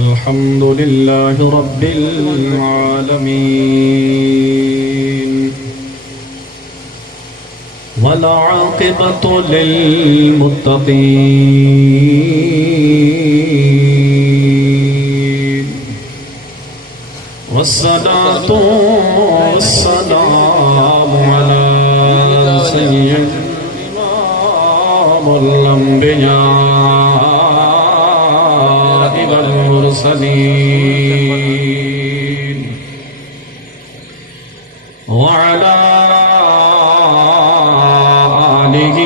الحمد لله رب العالمين والعاقبة للمتقين والصلاة والسلام على سيد إمام الأنبياء والمرسلين وعلى آله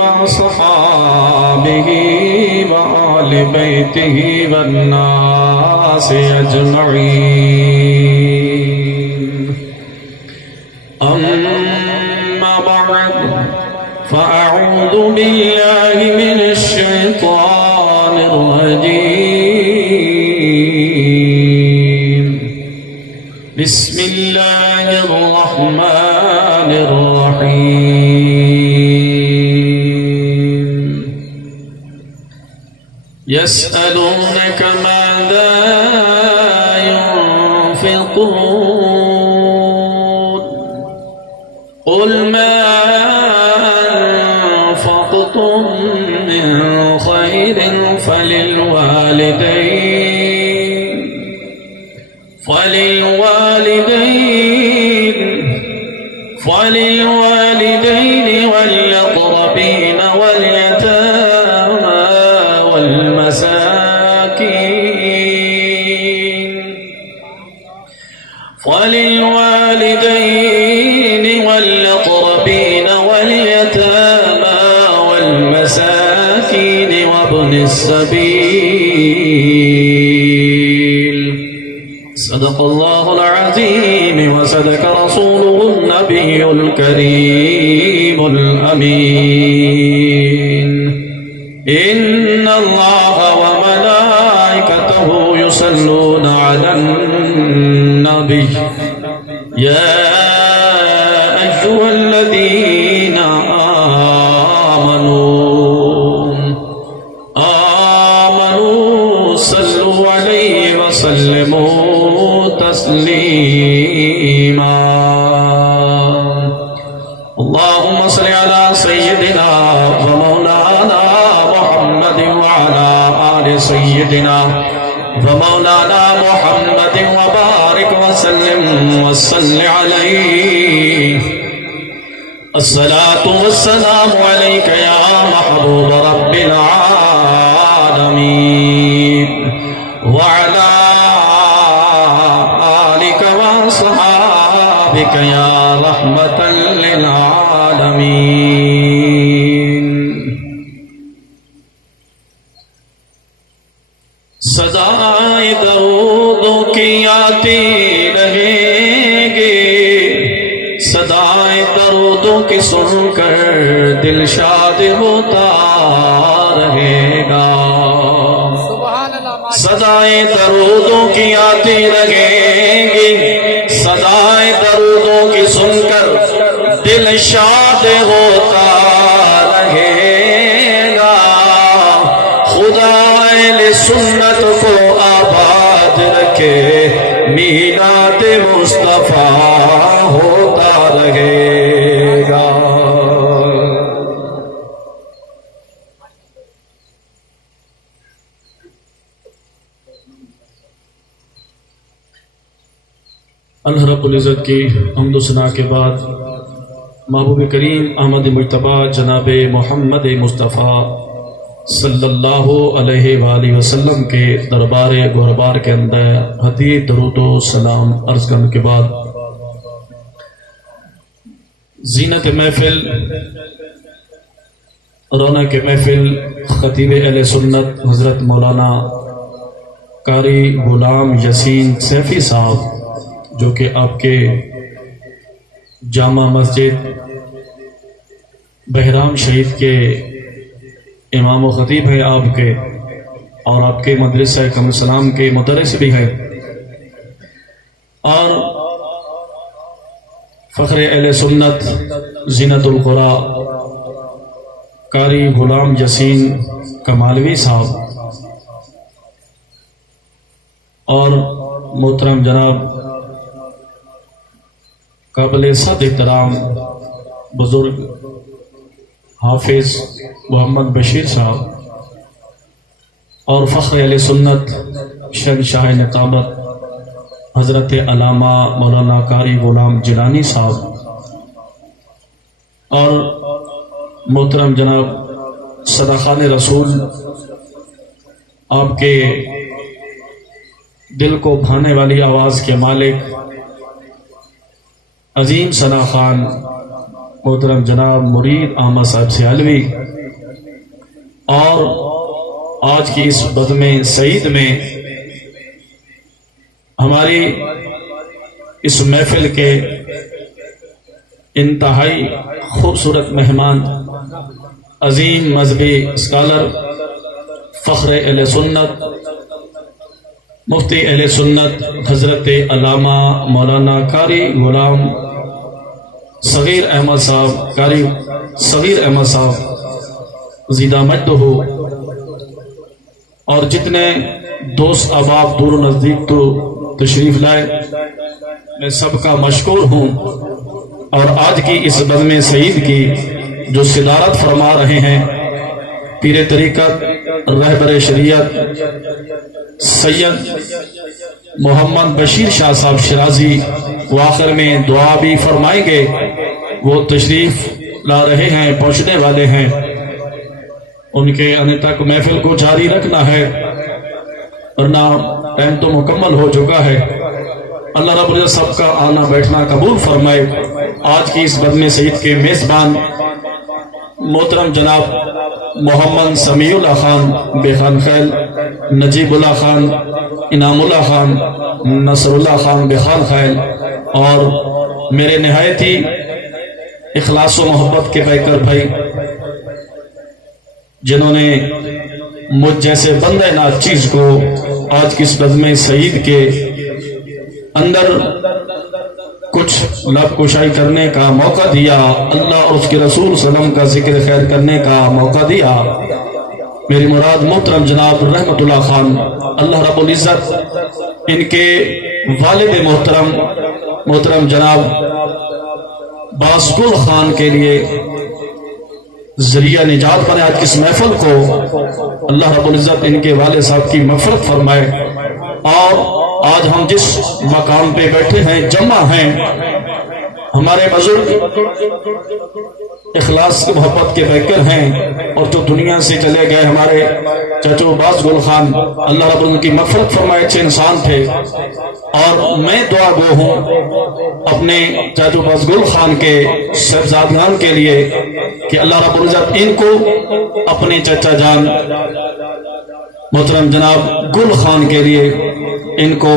وصحابه وآل بيته والناس أجمعين أما بعد فأعوذ بالله من الشيطان الرجيم بسم الله الرحمن الرحيم يسألونك ماذا ينفقون قل ما أنفقتم من خير فللوالدين والأقربين واليتامى والمساكين فللوالدين والأقربين واليتامى والمساكين وابن السبيل صدق الله العظيم وصدق رسوله النبي الكريم الأمين إن الله وملائكته يصلون على النبي يا أيها الذين آمنوا صلوا عليه وسلموا تسليما اللهم صل على سيدنا ومولانا محمد وعلى آل سيدنا ومولانا محمد وبارك وسلم وصل عليه الصلاة والسلام عليك يا محبوب رب العالمين وعلى آلك وصحابك يا رحمة للعالمين صدائے درودوں کی آتی رہیں گے صدائے درودوں کی سن کر دل شاد ہوتا رہے گا صدائے درودوں کی آتی رہیں گی صدائے درودوں کی سن کر دل شاد ہوتا رہے گا خدا اہل سنت کو آباد رکھے میلاد مصطفیٰ ہوتا رہے گا اللہ رب العزت کی حمد و ثنا کے بعد محبوب کریم احمد مجتبی جناب محمد مصطفیٰ صلی اللہ علیہ وآلہ وسلم کے دربار گہربار کے اندر حدیث درود و سلام عرض کرنے کے بعد زینت محفل رونق محفل خطیب اہل سنت حضرت مولانا قاری غلام یسین سیفی صاحب جو کہ آپ کے جامع مسجد بہرام شہید کے امام و خطیب ہے آپ کے، اور آپ کے مدرسہ قمر سلام کے مدرس بھی ہیں، اور فخر اہل سنت زینت القرا قاری غلام یسین کمالوی صاحب اور محترم جناب قابل صد احترام بزرگ حافظ محمد بشیر صاحب اور فخر اہل سنت شہنشاہ نقابت حضرت علامہ مولانا قاری غلام جیلانی صاحب اور محترم جناب صداخان رسول، آپ کے دل کو بھانے والی آواز کے مالک عظیم ثنا خان محترم جناب مرید احمد صاحب سیالوی، اور آج کی اس بزم سعید میں ہماری اس محفل کے انتہائی خوبصورت مہمان عظیم مذہبی اسکالر فخر اہل سنت مفتی اہل سنت حضرت علامہ مولانا قاری غلام صغیر احمد صاحب، قاری صغیر احمد صاحب زیدہ مجد ہو، اور جتنے دوست احباب دور و نزدیک تو تشریف لائے، میں سب کا مشکور ہوں، اور آج کی اس بزم سعید کی جو صدارت فرما رہے ہیں پیر طریقت رہبر شریعت سید محمد بشیر شاہ صاحب شرازی، وہ آخر میں دعا بھی فرمائیں گے، وہ تشریف لا رہے ہیں، پہنچنے والے ہیں، ان کے آنے تک محفل کو جاری رکھنا ہے ورنہ ٹائم تو مکمل ہو چکا ہے۔ اللہ رب العزت سب کا آنا بیٹھنا قبول فرمائے۔ آج کی اس بزم سعید کے میزبان محترم جناب محمد سمیع اللہ خان بے خان خیل، نجیب اللہ خان، انعام اللہ خان، نصر اللہ خان بے خان خیل، اور میرے نہایت ہی اخلاص و محبت کے پیکر بھائی جنہوں نے مجھ جیسے بندہ ناز چیز کو آج کی اس بزم سعید کے اندر کچھ لب کشائی کرنے کا موقع دیا، اللہ اور اس کے رسول صلی اللہ علیہ وسلم کا ذکر خیر کرنے کا موقع دیا۔ میری مراد محترم جناب رحمت اللہ خان، اللہ رب العزت ان کے والد محترم جناب بازگل خان کے لیے ذریعہ نجات بنے آج اس محفل کو، اللہ رب العزت ان کے والد صاحب کی مغفرت فرمائے، اور آج ہم جس مقام پہ بیٹھے ہیں، جمع ہیں، ہمارے بزرگ اخلاص کی محبت کے پیکر ہیں، اور جو دنیا سے چلے گئے ہمارے چچو بازگل خان، اللہ رب العزت کی مغفرت فرمائے، اچھے انسان تھے، اور میں دعا گو ہوں اپنے چچو بازگل خان کے صاحبزادگان کے لیے کہ اللہ رب العزت ان کو اپنے چچا جان محترم جناب گل خان کے لیے ان کو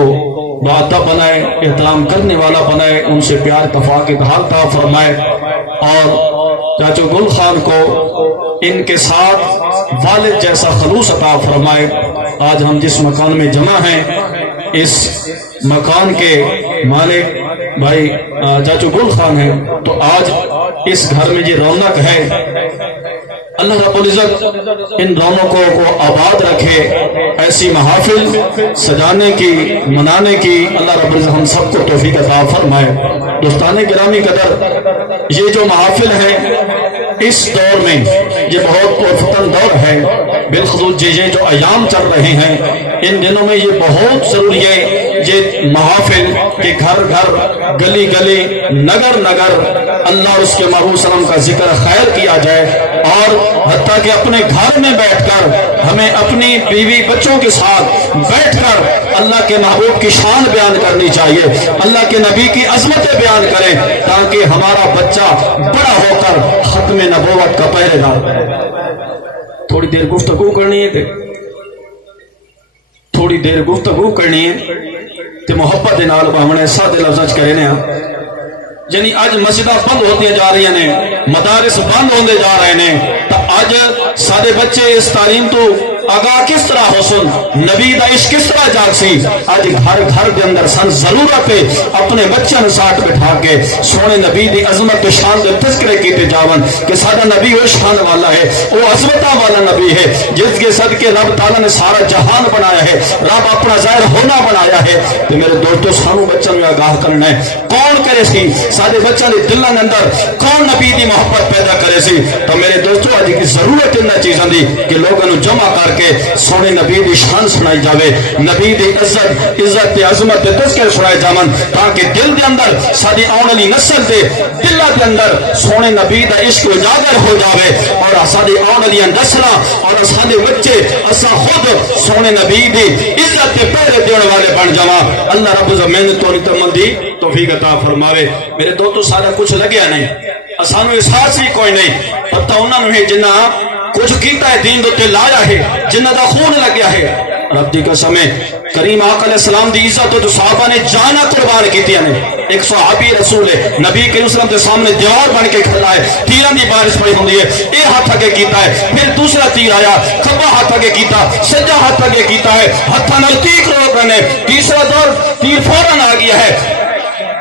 باعث بنائے، احترام کرنے والا بنائے، ان سے پیار تفاق اتحاد عطا فرمائے، اور چاچو گل خان کو ان کے ساتھ والد جیسا خلوص عطا فرمائے۔ آج ہم جس مکان میں جمع ہیں، اس مکان کے مالک بھائی چاچو گل خان ہیں، تو آج اس گھر میں جو رونق ہے، اللہ رب العزت ان رونقوں کو آباد رکھے، ایسی محافل سجانے کی، منانے کی اللہ رب العزت ہم سب کو توفیق عطا فرمائے۔ دوستان گرامی قدر، یہ جو محافل ہے اس دور میں یہ بہت پرفتن دور ہے، بالخصوص یہ جو ایام چل رہے ہیں ان دنوں میں یہ بہت ضروری ہے یہ محافل کہ گھر گھر، گلی گلی، نگر نگر اللہ اور اس کے محبوب صلی اللہ علیہ وسلم کا ذکر خیر کیا جائے، اور حتیٰ کہ اپنے گھر میں بیٹھ کر ہمیں اپنی بیوی بچوں کے ساتھ بیٹھ کر اللہ کے محبوب کی شان بیان کرنی چاہیے، اللہ کے نبی کی عظمتیں بیان کریں، تاکہ ہمارا بچہ بڑا ہو کر ختم نبوت کا پہرے دار بنے۔ تھوڑی دیر گفتگو کرنی ہے، تھوڑی دیر گفتگو کرنی ہے تے محبت دے نال ہمنے سادے لفظ کرے نے، یعنی اج مسجداں بند ہوتی جا رہی ہیں، مدارس بند ہوندے جا رہے ہیں، تو اج سارے بچے اس تعلیم تو آگاہ کس طرح ہو سن نبی دا عشق کس طرح جاگ سی آج گھر گھر دے اندر سن ضرورت ہے اپنے بچوں نے ساتھ بٹھا کے سونے نبی دی عظمت شان دے تذکرے کیتے جاون کہ سادہ نبی وہ شان والا ہے وہ عظمتاں والا نبی ہے جس کے صدقے رب تعالیٰ نے سارا جہان بنایا ہے رب اپنا ظاہر ہونا بنایا ہے تو میرے دوستو سانو بچوں میں آگاہ کرنا ہے کون کرے سی سارے بچوں نے دلوں کے اندر کون نبی دی محبت پیدا کرے سی تو میرے دوستو آج کی ضرورت ان چیزوں دی کہ لوگوں نے جمع کر کے سونے نبی دی شان سنائی جاوے نبی دی عزت عظمت تذکرے سنائے جاون تاکہ دل دے اندر ساری آنے والی نسل دے دلوں دے اندر سونے نبی دا عشق اجاگر ہو جاوے اور ساری آنے والی نسلاں اور سارے بچے اساں خود سونے نبی دی عزت تے پہرے دینے والے بن جاواں اللہ رب العزت تو تمندی توفیق عطا فرماوے میرے دوستو سارا کچھ لگیا نہیں اسانو احساس ہی کوئی نہیں پتہ انہاں نے جنہ کچھ کیتا ہے دین دے لایا ہے جنہ دا خون لگیا ہے رب دی قسم ہے کریم آقا علیہ السلام دی عزت تو صحابہ نے جانا قربان کیتیاں نے ایک صحابی رسول ہے نبی کریم صلی اللہ علیہ وسلم کے سامنے دیوار بن کے کھڑا ہے تیراں دی بارش پڑی ہوندی ہے اے ہاتھ اگے کیتا ہے پھر دوسرا تیر آیا کھبا ہاتھ اگے کیتا سجا ہاتھ اگے کیتا ہے ہتھاں نال تیر روک نے تیسرا دور تیر فوراً آ گیا ہے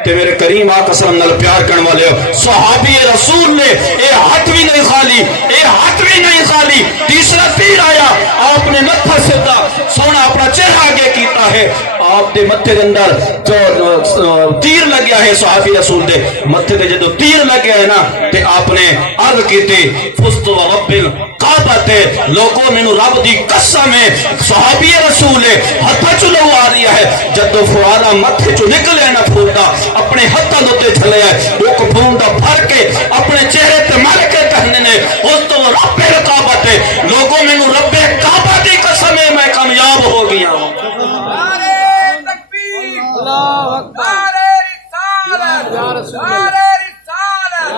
کہ میرے کریم آقا صلی اللہ علیہ وسلم پیار کرنے والے ہو صحابی رسول نے اے ہاتھ بھی نہیں خالی اے ہاتھ بھی نہیں خالی تیسرا تیر آیا آپ نے متھا سیدھا سونا اپنا چہرہ آگے کیتا ہے آپ دے متھے دے اندر جو تیر لگیا ہے صحابی رسول دے متھے دے جدو تیر لگیا ہے نا تے آپ نے عرض کیتے فست و رب الکعبہ تے لوگوں میں رب دی قسم ہے صحابی رسول ہے ہتھا چلو آ رہی ہے جدو فوارا متھے چو نکلے نا پھوٹا اپنے ہتھاں دوتے چلے ہے وہ کپھون دا بھر کے اپنے چہرے تے مل کے کہنے نے فست و رب الکعبہ تے لوگوں میں رب کعبہ دی قسم ہے میں کامیاب ہو گیا ہوں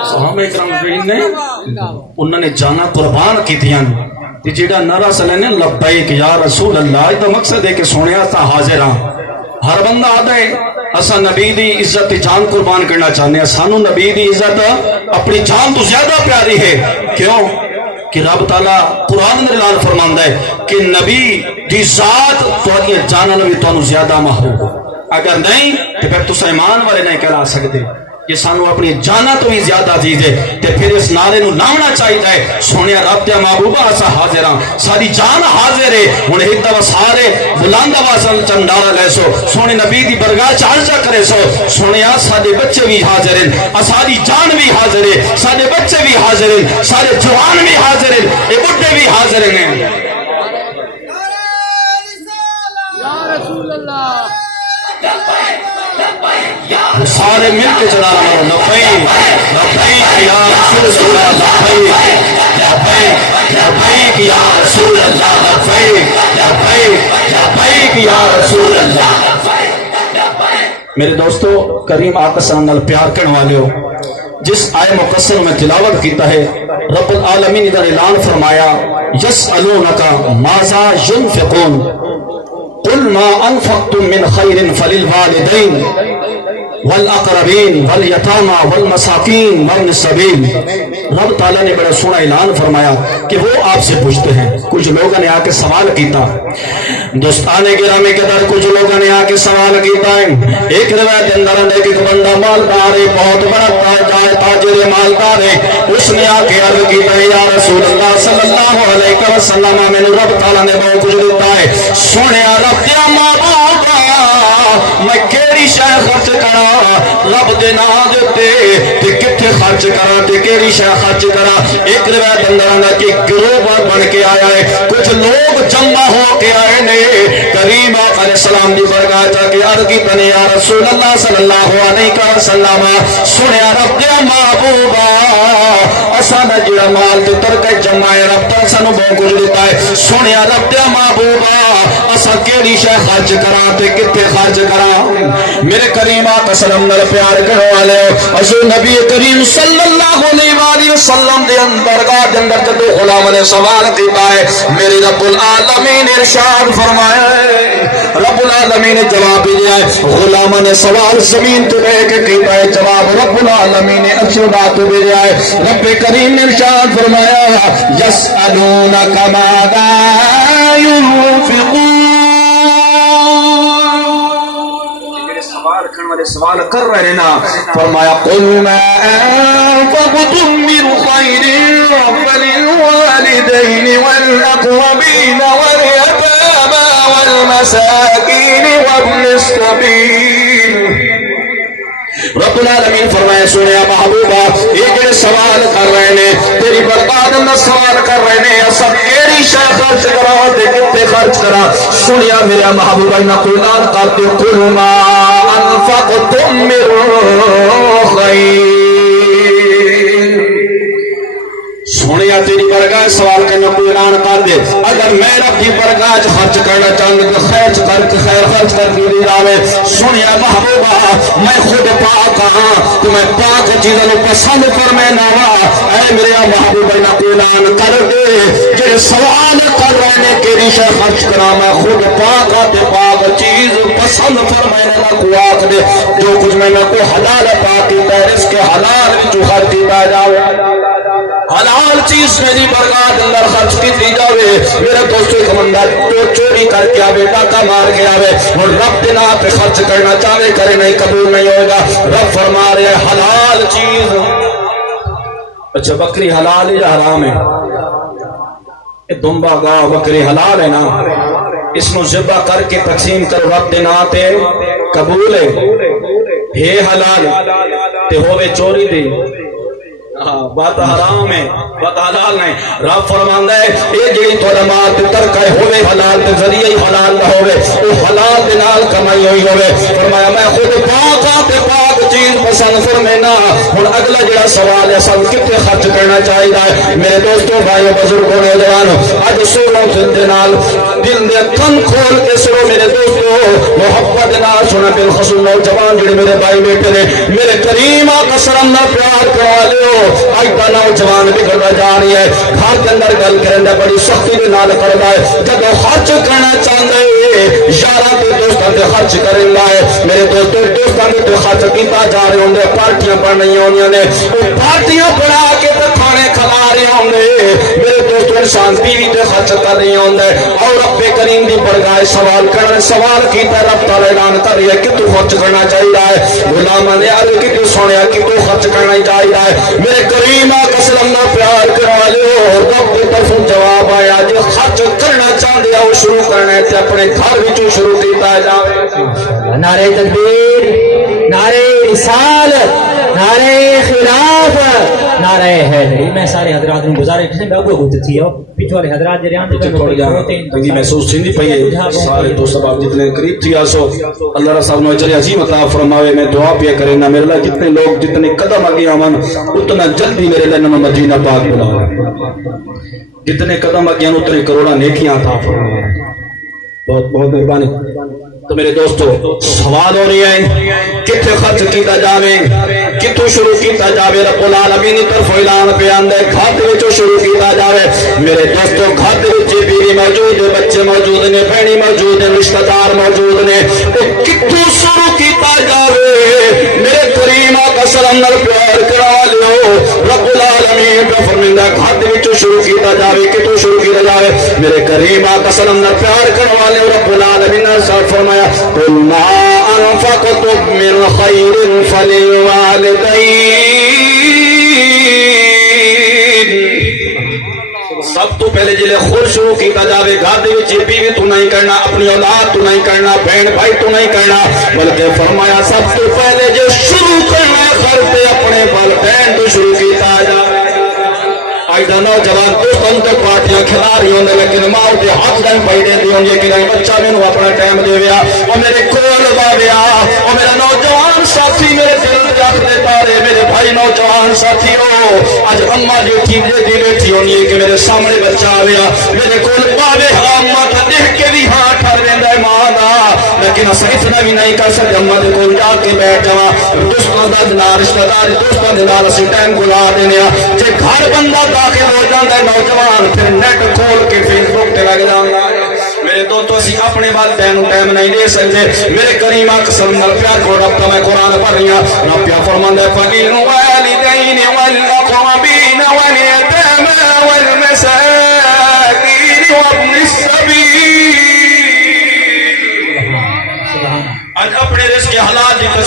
صحابہ کرام نے انہوں نے جانا قربان کی دیا جیڑا نعرہ سلے نے لبیک یا رسول اللہ دا مقصد ہے کہ سونے تا حاضر ہاں ہر بندہ آدھا ہے اسا نبی دی عزت جان قربان کرنا چاہنے ہیں سانو نبی دی عزت اپنی جان تو زیادہ پیاری ہے کیوں کہ رب تعالیٰ قرآن میں اعلان فرماندا ہے کہ نبی دی ذات تہاڈی جاناں نوں وی تانوں زیادہ محبوب اگر نہیں تو پھر تساں ایمان والے نہیں کہلا سکتے کہ سانو اپنی جانا تو بھی زیادہ عزیز ہے تے پھر اس نعرے نو نامنا چاہیے سونے رب دے محبوبہ اسا حاضر ہاں ساری جان حاضر ہے ہن ایک دفعہ سارے بلند آواز نال نعرہ لے سو سونے نبی دی برگاہ چ عرض کرے سو سونے سارے بچے بھی حاضر ہیں ساری جان بھی حاضر ہے سارے بچے بھی حاضر ہیں سارے جوان بھی حاضر ہیں اے بڈھے بھی حاضر ہیں یا رسول اللہ سارے مل کے چلا رہا ہوں لبیک لبیک یا رسول اللہ لبیک لبیک لبیک یا رسول اللہ لبیک لبیک لبیک یا رسول اللہ میرے دوستو کریم آقا صلی اللہ علیہ وسلم پیار کرنے والے ہو جس آئے مقصر میں تلاوت کیتا ہے رب العالمین نے اعلان فرمایا یسألونک ماذا ينفقون قل ما انفقتم من خیر فللوالدین والاقربین والیتامى والمساکین وابن السبیل رب تعالیٰ نے بڑا سونا اعلان فرمایا کہ وہ آپ سے پوچھتے ہیں کچھ لوگوں نے آ کے سوال کیتا دوستان گرامی قدر کچھ لوگوں نے آ کے سوال کیتا ہے ایک روایت اندر ایک بندہ مالدار ہے بہت بڑا تاجر مالدار ہے اس نے آ کے عرض کیتا ہے یا رسول اللہ صلی اللہ علیہ وسلم میں رب تعالیٰ نے بہت کچھ دیتا ہے سونے رب دیا محبوبا میں کیڑی شے خرچ کرا رب دے نام دیتے تے کتھے خرچ کرا تے کیڑی شے خرچ کرا ایک روایت اندر آندا کہ گروہ بن کے آیا ہے کچھ لوگ جمع ہو کے آئے نے کریم آقا علیہ السلام دی برگاہ جا کے عرض کی تنے یا رسول اللہ صلی اللہ علیہ وسلم سنیا رب دے محبوبا اساں جڑا مال تے ترکے جمع ہے رب تعالی سانو بہت کچھ دیتا ہے سنیا رب دے محبوبا اساں کیڑی شے خرچ کرا تے کتھے خرچ کرا میرے کریم آقا صلی اللہ علیہ پیار کرنے والے حضور نبی کریم صلی اللہ علیہ وسلم دے درگاہ دے اندر جدو غلام نے سوال کیتا ہے میرے رب العالمین ارشاد فرمایا ہے رب العالمین نے جواب دیا ہے غلام نے سوال زمین تو لے کے کیتا ہے جواب رب العالمین نے اچھی بات بھیجا ہے رب کریم نے ارشاد فرمایا یسألونک ماذا سوال کر رہے نا فرمایا قل ما انفقتم من خیر فللوالدین والاقربین والیتامى والمساکین وابن السبیل رب العالمین فرمائے سنیا محبوبہ یہ جو سوال کر رہے ہیں تیری برباد میں سوال کر رہے ہیں سب کیری شاہ خرچ کرا دے کتے خرچ کرا سنیا میرا محبوبہ نہ قرآن کرتے قل ما انفقتم من خیر سنیا تیری برگاہ سوال کرنے کو اعلان کر دے اگر میں رب کی برگاہ خرچ کرنا چاہوں تو خیر خرچ کر دی جاوے سنیا محبوبہ میں خود پاک ہاں تو میں پاک چیزوں کو پسند فرمینا وا اے میرا محبوبہ نہ کو اعلان کر دے جو سوال کر رہے کہ ریشہ خرچ کرا میں خود پاک ہاں تے پاک چیز پسند فرمینا نہ کو آخ دے جو کچھ میں کو حلال پاک کی اس کے حلال جو خرچ کیا جاوے حلال چیز میری برکات اندر خرچ کی دی جاوے میرے دوستو ایک بندہ تو چوری کر کے آوے ڈاکہ مار کے آوے اور رب دنا پہ خرچ کرنا چاہے کرے نہیں قبول نہیں ہوگا رب فرما رہے حلال چیز اچھا بکری حلال ہے یا حرام ہے دمبا گاہ بکری حلال ہے نا اس نو ذبح کر کے تقسیم کرو رب دنا پہ قبول ہے حلال تے ہوئے چوری دی بات حرام ہے بات حلال نہیں رب فرماندا ہے اے جڑی تو مال تے ترکے ہوے حلال تے ذریعہ ہی حلال نہ ہوے او حلال دے نال کمائی ہوئی ہوے فرمایا میں خود پاک ہاں تے پاک چیز پسند فرمینا ہن اگلا جڑا سوال ہے سب کتے خرچ کرنا چاہیے میرے دوستو بھائیو بزرگوں نوجوانو اج سنو دے نال دل دے کن کھول کے سنو میرے دوستو محبت نال سنو بالخصوص نوجوان جڑے میرے بھائی بیٹھے نے میرے کریم آقا سلام نہ پیار کروا لیو آج کا نوجوان بگڑا جا رہی ہے گھر کے اندر گل کرنے بڑی سختی کے نال کرتا ہے جب خرچ کرنا چاہتے یارہ کے دوستوں سے خرچ کریں گا میرے دوستوں سے خرچ کیتا جا رہے ہوں گے پارٹیاں پڑھ رہی ہوں نے پارٹیاں پڑھا کے تو کھانے کھلا رہے ہوں گے میرے دوستوں انسان بیوی پہ خرچ کر رہی ہوں گے اور رب کریم دی برگاہ سوال کرنے سوال کیتا رب تعالی اعلان کر رہی ہے کہ تو خرچ کرنا چاہیے غلاماں نے عرض کی تو سنیا کہ تو خرچ کرنا چاہیے میرے کریم آقا صلی اللہ پیار کروا لو رب کی طرف جواب آیا جو خرچ کرنا چاہتے ہیں وہ شروع کرنا ہے اپنے گھر وچوں شروع کیتا جائے نعرہ تکبیر نعرہ رسالت نعرہ خلاف نعرہ حیدری میں سارے حضرات نے گزارے کسی میں اگو ہوتی تھی پیچھے والے حضرات جڑے آندے تھوڑی تنگی محسوس تھی نہیں پئی سارے دوست صاحب جتنے قریب تھی آسو اللہ رسول صاحب نے اجر عظیم عطا فرماوے میں دعا پیا کرے نا میرے اللہ جتنے لوگ جتنے قدم آگے آون اتنا جلدی میرے اللہ نے مدینہ پاک بلاؤ جتنے قدم آگے آن اتنے کروڑا نیکیاں عطا فرماوے بہت بہت مہربانی تو میرے دوستو سوال ہو رہی ہے کتنے خرچ کیتا جاوے کتوں شروع کیتا جاوے رب العالمین طرف اعلان پہ آندا ہے گھر وچوں شروع کیتا جاوے میرے دوستو گھر وچ بیوی موجود ہے بچے موجود نے بہنی موجود ہے رشتہ دار موجود نے کتوں شروع کیتا جاوے میرے کریم آقا سلام نال پیار کرا لیو رب العالمین پہ فرماندا گھر وچوں شروع کیتا جاوے کتوں شروع کیتا جاوے میرے کریم آقا سلام نال پیار کروا لیو رب العالمین نے فرمایا قل ما انفقتم من خیر فللوالدین سب تو پہلے جلے خود شروع کیتا جاوے گھر دے وچ بیوی تو نہیں کرنا اپنی اولاد تو نہیں کرنا بہن بھائی تو نہیں کرنا بلکہ فرمایا سب تو پہلے جو شروع کرنا گھر تے اپنے والدین تو شروع کیتا جاوے آج دا نوجوان دوستوں تے پارٹیاں کھلا رہی ہوں لیکن ماں تے ہاتھ دن پائی دیندی ہوں کہ نہیں بچہ مینوں اپنا ٹائم دے ویا او میرے کول واویا او میرا نوجوان ساتھی میرے دل تے رکھ دے تارے میرے بھائی نوجوان ساتھیو اج اماں جو ٹھیک دے دی بیٹھی ہونی ہے کہ میرے سامنے بچہ آویا میرے کول واوے ہاں اماں دا دیکھ کے بھی ہاں ٹھر ویندا ہے ماں دا لیکن اساں اتنا بھی نہیں کر سکتے اماں دے کول جا کے بیٹھ جاواں دوستاں دا نال رشتہ دار دوستاں دے نال اسی ٹائم گزار دینے جے گھر بندہ داخل ہو جاتا ہے نوجوان پھر نیٹ کھول کے فیس بک تے لگ جاتا میرے دوستو اسی اپنے والدین ٹائم نہیں دے سکتے میرے کریم آقا صلی اللہ علیہ وسلم کو رب میں قرآن پڑھ رہی ہوں رب پیا فرماندا ہے فَلِلْوَالِدَيْنِ وَالْأَقْرَبِينَ وَالْيَتَامَى وَالْمَسَاكِينِ وَابْنِ السَّبِيلِ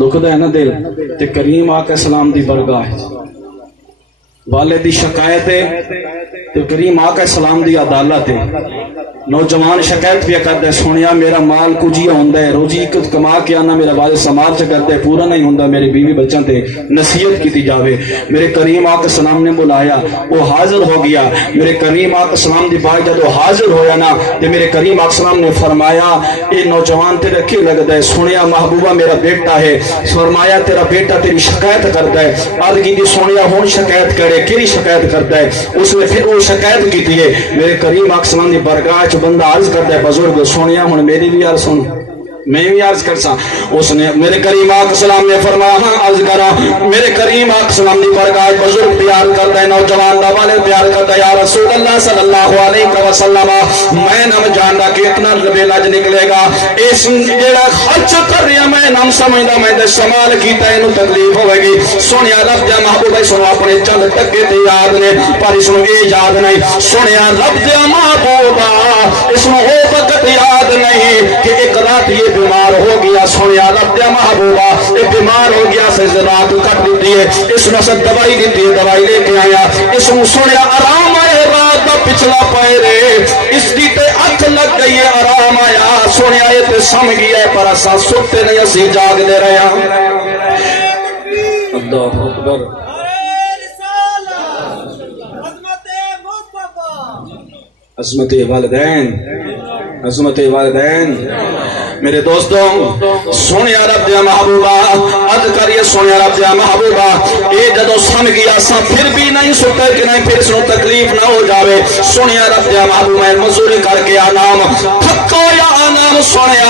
دکھدا ہے نا دل تے کریم آقا سلام دی برگاہ والد دی شکایت ہے تے کریم آقا سلام دی عدالت ہے نوجوان شکایت بھی کرتا ہے سنیا میرا مال کچھ ہی ہوندا ہے روزی کما کے آنا میرا والد سماج سے کرتا ہے پورا نہیں ہوندا میری بیوی بچوں تے نصیحت کیتی جاوے میرے کریم آقا سلام نے بلایا وہ حاضر ہو گیا میرے کریم آقا سلام دی بات جب حاضر ہویا نا تے میرے کریم آقا سلام نے فرمایا اے نوجوان تیرے کی لگتا ہے سنیا محبوبہ میرا بیٹا ہے فرمایا تیرا بیٹا تیری شکایت کرتا ہے عرض کی سنیا ہون شکایت کرے کیری شکایت کرتا ہے اس نے پھر وہ شکایت کی ہے میرے کریم آقا سلام دی برگاہ بندہ عرض کرتا ہے بزرگ سونیا ہوں میری بھی عرض سن میں بھی عرض کرسا اس نے میرے کریم آقا سلام نے فرمایا ہاں عرض کرا میرے کریم آقا سلام دی برگاہ بزرگ پیار کرتا ہے نوجوان دا والد پیار کرتا ہے یا رسول اللہ صلی اللہ علیہ وسلم میں نہ جاندا کہ اتنا لج نکلے گا اس جڑا خرچ کر رہا میں نہ سمجھدا میں تے استعمال کیتا ہے نو تکلیف ہوے گی سونیا رب دے محبوب ہے سنو اپنے چند ٹکے تے یاد نے پر اس نو اے یاد نہیں سونیا رب دے محبوب اس نو او وقت یاد نہیں کہ ایک رات یہ بیمار ہو گیا سونیا رب دے محبوبہ یہ بیمار ہو گیا سے رات کٹ دیتی ہے اس نے سے دوائی دیتی ہے دوائی لے کے آیا اس نے سونیا آرام آئے رات دا پچھلا پیرے اس دی تے اکھ لگ گئی ہے آرام آیا سونیا یہ تے سم گیا ہے پر اسا سوتے نہیں اسی جاگ دے رہے ہیں اللہ اکبر عظمت والدین عظمت والدین میرے دوستوں سونے رب دیا محبوبہ عد کریے سونے رب دیا محبوبہ اے جدو سم گیا سا پھر بھی نہیں سکتے کہ نہیں پھر سنو تکلیف نہ ہو جاوے سونے رب دیا محبوبہ میں مزوری کر کے آنام تھکو یا آنام سونے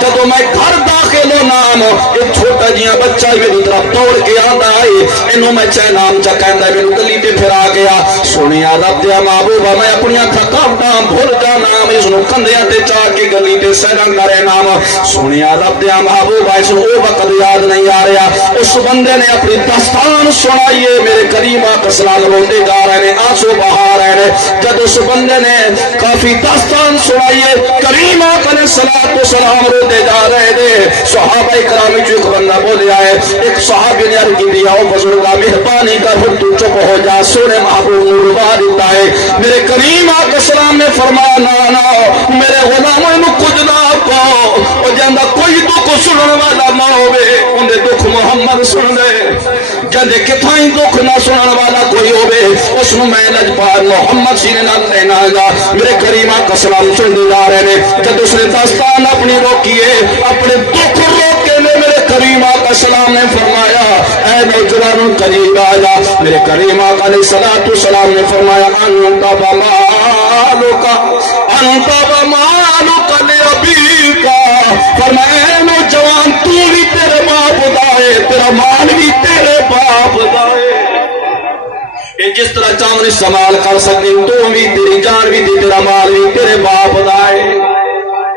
جدو میں گھر داخل ہو نام ایک چھوٹا جیاں بچہ میری طرف توڑ کے آندا ہے انہوں میں چاہ نام چکہندہ ہے میرے گلی پہ پھر آ گیا سونے رب دیا محبوبہ میں اپنی تھکاوٹاں بھول جانا اس نو کندھیاں تے چا کے گلی تے سیرا کرے نام سونیا رب دیا محبوبہ اس نو او وقت یاد نہیں آ رہا اس بندے نے اپنی داستان سنائیے میرے کریم آقا سلام روندے جا رہے ہیں آنسو بہا رہے ہیں جب اس بندے نے کافی داستان سنائیے کریم آقا نے سلام روندے جا رہے تھے صحابہ اکرامی جو ایک بندہ بولے آئے ایک صحابی نے عرض کی دیا بزرگا مہربانی کر تو چپ ہو جا سونے محبوب نو ربا دیتا ہے میرے کریم آقا سلام نے فرمایا نا میرے غلاموں نو کچھ نہ کو او جاندا کوئی دکھ سنن والا نہ ہوے اندے دکھ محمد سن لے جندے کتھائیں دکھ نہ سنن والا کوئی ہوے اس نو میں لجپال محمد سینے نال لینا گا میرے کریم آقا سلام سنتے جا رہے ہیں جب اس نے داستان اپنی روکیے اپنے دکھ روکے نے میرے کریم آقا سلام نے فرمایا اے نوجوانوں قریب آ جا میرے کریم آقا علیہ الصلوۃ والسلام نے فرمایا انت بمالک انت بمالک لابیکا فرمایا نوجوان تو بھی تیرے باپ دا ہے تیرا مال بھی تیرے باپ دا ہے جس طرح چاہوں استعمال کر سکتے تو بھی تیری جان بھی دی تیرا مال بھی تیرے باپ دا ہے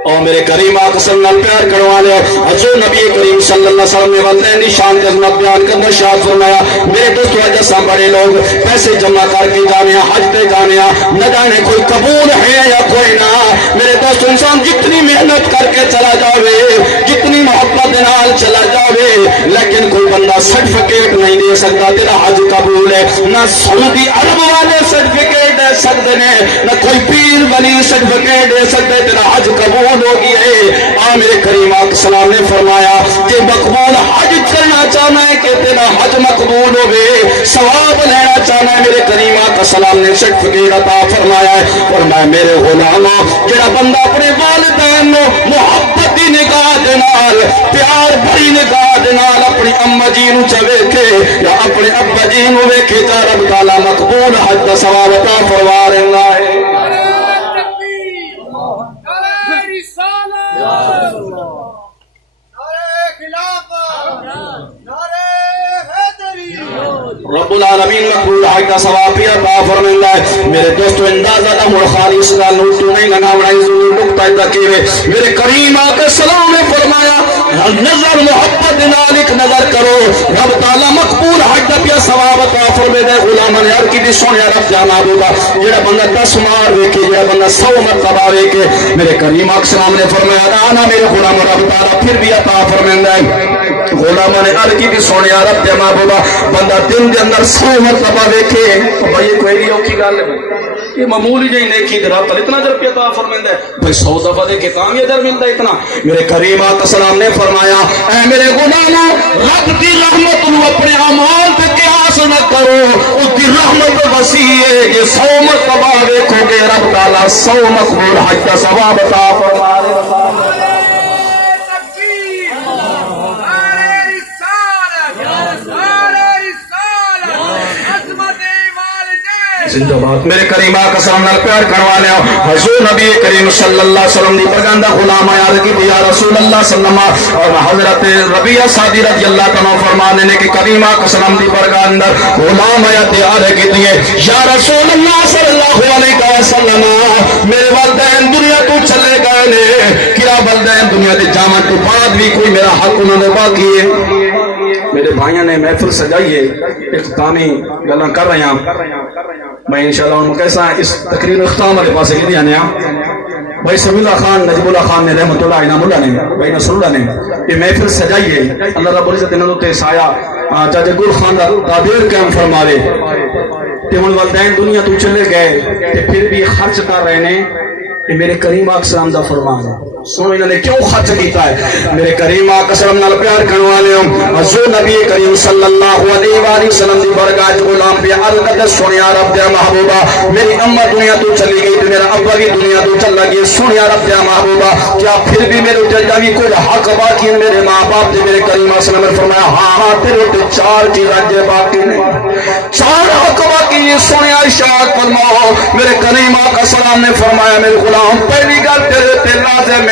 اور میرے کریم آقا صلی اللہ علیہ پیار کروانے حضور نبی کریم صلی اللہ علیہ وسلم نے وطن نشان کے عظمت بیان کرنا شاہد فرمایا میرے دوستو جیسا بڑے لوگ پیسے جمع کر کے جانے حج پہ جانے نہ جانے کوئی قبول ہے یا کوئی نہ میرے دوستو انسان جتنی محنت کر کے چلا جاوے جتنی محبت نال چلا جاوے لیکن کوئی بندہ سرٹیفکیٹ نہیں دے سکتا تیرا حج قبول ہے نہ سعودی عرب والے سرٹیفکیٹ دے سکتے ہیں نہ کوئی پیر ولی سرٹیفکیٹ دے سکتے تیرا حج قبول ہوگی ہے میرے کریم آقا سلام نے فرمایا کہ مقبول حج کرنا چاہنا ہے کہ تیرا حج مقبول ہوگے ثواب لینا چاہنا ہے میرے کریم آقا سلام نے سرٹیفکیٹ عطا فرمایا ہے فرمایا میرے غلاموں جڑا بندہ اپنے والدین نو محبت دی نگاہ دے نال پیار بھری نگاہ دے نال اپنی اما جی نو ویکھے یا اپنے ابا جی نو ویکھے تے رب تعالی مقبول حج دا ثواب عطا فرما رہا ہے رب العالمین مقبول حج کا ثواب بھی عطا فرمائے ہے میرے دوستو اندازہ نہ ہو خالص گل نو تو نہیں لگاونا ضرور نقطہ تکیوے میرے کریم آقا سلام نے فرمایا نظر محبت نال ایک نظر کرو رب تعالی مقبول حج کا پیا ثواب عطا فرمے دے غلاماں نے عرض کی سونے رب جانا ہوگا جڑا بندہ 10 مار ویکھے جڑا بندہ 100 مرتبہ ویکھے میرے کریم آقا سلام نے فرمایا انا میرے غلام رب تعالی پھر بھی عطا فرمیندا ہے غلاماں نے عرض کی سونے رب جانا ہوگا بندہ دن دے اندر 100 مرتبہ ویکھے بھائی یہ کوئی اوکھی گل ہے یہ معمولی جہی نیکی درا پر اتنا اجر پہ عطا فرمیندا ہے بھائی 100 دفعہ دے کے کام اجر ملتا ہے اتنا میرے کریم آقا سلام نے فرمایا اے میرے غلامو رب کی رحمت نو اپنے اعمال تے قیاس نہ کرو اس کی رحمت وسیع ہے یہ 100 مرتبہ دیکھو گے رب تعالی 100 مقبول حج کا ثواب عطا فرما دے زندہ باد میرے کریم آقا سلام نال پیار کروا لیا حضور نبی کریم صلی اللہ علیہ وسلم دی پرگندہ غلام یاد کی یا رسول اللہ صلی اللہ علیہ وسلم اور حضرت ربیعہ صادی رضی اللہ تعالیٰ فرمانے نے کہ کریم آقا سلام دی پرگندہ غلام یاد کی دیئے یا رسول اللہ صلی اللہ علیہ وسلم میرے والدین دنیا تو چلے گئے نے کیا والدین دنیا دے جامن تو بعد بھی کوئی میرا حق انہوں نے باقی ہے میرے بھائیوں نے محفل سجائی ہے اختتامی گلاں کر رہے ہیں میں انشاءاللہ ان کیسا اس تقریر اختتام والے پاسے کی دیانے بھائی سمی اللہ خان نجب اللہ خان نے رحمت اللہ انعام اللہ نے بھائی نصر اللہ نے یہ محفل سجائی ہے اللہ رب العزت انہوں نے سایہ چاچے گل خان تعبیر قائم فرماوے کہ ان والدین دنیا تو چلے گئے کہ پھر بھی خرچ کر رہے ہیں کہ میرے کریم آقا سلام دا فرمان ہے سنو انہوں نے کیوں خرچ کیتا ہے میرے کریم آقا سلام نال پیار کرنے والے ہوں حضور نبی کریم صلی اللہ علیہ وآلہ وسلم دی برگاہ غلام پہ عرض سنیا رب دیا محبوبہ میری اماں دنیا تو چلی گئی تو میرا ابا بھی دنیا تو چل گئی سنیا رب دیا محبوبہ کیا پھر بھی میرے جلدہ بھی کوئی حق باقی ہے میرے ماں باپ دے میرے کریم آقا سلام نے فرمایا ہاں تیرے تو 4 چیزیں باقی نہیں 4 حق باقی ہے سنیا ارشاد فرماؤ میرے کریم آقا سلام نے فرمایا میرے غلام پہلی گل تیرے تے لازم ہے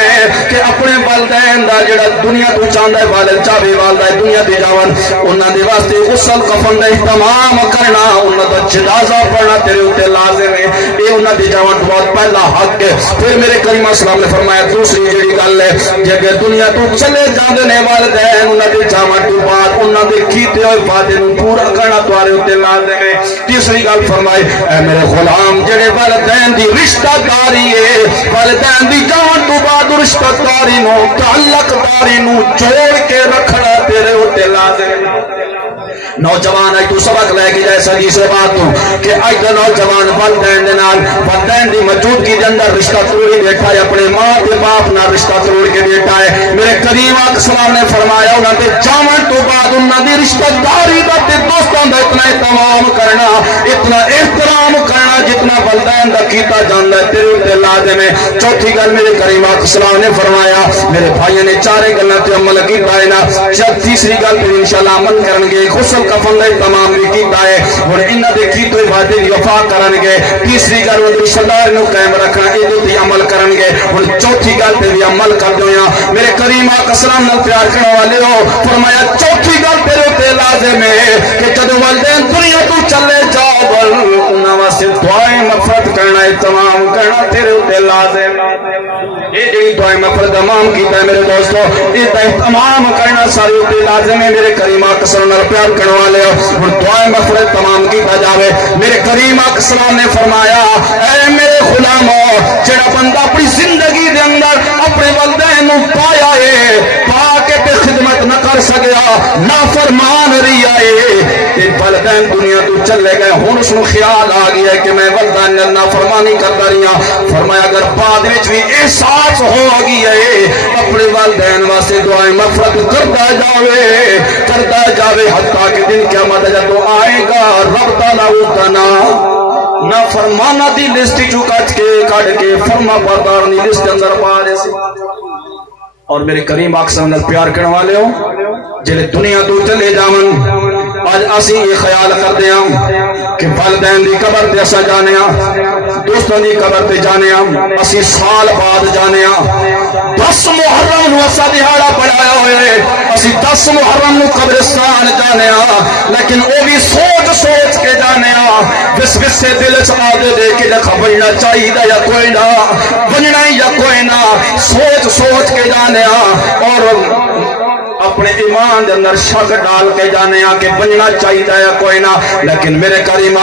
کہ اپنے والدین دا جڑا دنیا تو چاہندا ہے والد چاہے والدہ دنیا دے جاون انہاں دے واسطے غسل کفن دا اہتمام کرنا انہاں دا جنازہ پڑھنا تیرے اوتے لازم ہے اے انہاں دے جاون بہت پہلا حق ہے پھر میرے کریم اسلام نے فرمایا دوسری جڑی گل ہے جے دنیا تو چلے جاندے نے والدین انہاں دے جاون تو بعد انہاں دے کیتے ہوئے وعدے نوں پورا کرنا تواڈے اوتے لازم ہے تیسری گل فرمائی اے میرے غلام جڑے والدین دی رشتہ داری ہے والدین دی جان تو بعد رشتہ داری نو تعلق داری نو جوڑ کے رکھنا تیرے ہوتے لازم نوجوان آج تو سبق لے کے جائے سگی سے بات ہوں کہ آج تو نوجوان والدین دے نال والدین دی موجودگی دے اندر رشتہ توڑی بیٹھا ہے اپنے ماں دے باپ نال رشتہ توڑ کے بیٹھا ہے میرے کریم آقا سلام نے فرمایا انہاں دے جاون تو بعد انہاں دی رشتہ داری دا تے دوستاں دا اتنا اہتمام کرنا اتنا احترام کرنا جتنا والدین دا کیتا جاندا ہے تیرے تے لازم ہے چوتھی گل میرے کریم آقا سلام نے فرمایا میرے بھائیوں نے 4 گلاں تے عمل کیتا ہے نا جب تیسری گل پھر انشاءاللہ عمل کرن گے غسل کفن دا تمام بھی کیتا ہے ہن انہاں دے کیتے وعدے دی وفا کرن گے تیسری گل وہ رشتہ دار نو قائم رکھنا اے تے عمل کرن گے ہن چوتھی گل تے بھی عمل کر دیاں میرے کریم آقا سلام نال پیار کرنے والے ہو فرمایا چوتھی گل تیرے تے لازم ہے کہ جدوں والدین دنیا تو چلے جاؤ انہاں واسطے دعائیں مغفرت کرنا تمام کرنا تیرے تے لازم یہ جڑی دعائیں مغفرت تمام کیتا ہے میرے دوستو یہ تمام کرنا سارے تے لازم ہے میرے کریم آقا سلام نال پیار کرنے والے ہو دعائیں مغفرت تمام کیتا جاوے میرے کریم آقا سلام نے فرمایا اے میرے غلامو جڑا بندہ اپنی زندگی دے اندر اپنے والدین نو پایا ہے پا کے تے خدمت نہ کر سکیا نافرمان رہی آئے تے والدین دنیا تو چلے گئے ہن اس نو خیال آ گیا کہ میں والدین نال نافرمانی کرتا رہیا فرمایا اگر بعد وچ بھی احساس ہو گیا ہے اپنے والدین واسطے دعائیں مغفرت کرتا جاوے حتیٰ کہ دن قیامت جب آئے گا رب تعالی اس کا نام نہ فرمانا دی لسٹ چکٹ کے کٹ کے فرما بردار دی لسٹ اندر پارے سے اور میرے کریم آقا نال پیار کرنے والے ہو جلے دنیا تو چلے جاون آج اسی یہ خیال کر دیا کہ والدین دی قبر تے اسا جانے دوستوں دی قبر تے جانے اسی سال بعد جانے 10 محرم نو اسا دہاڑا پڑھایا ہوئے اسی 10 محرم نو قبرستان جانے لیکن وہ بھی سوچ سوچ کے جانے وس وس سے دل چ آدے دے کے خبرنا چاہیے یا کوئی نہ بننا یا کوئی نہ سوچ سوچ کے جانے اور اپنے ایمان دے اندر شک ڈال کے جانے آ کہ بننا چاہیے کوئی نہ، لیکن میرے کریم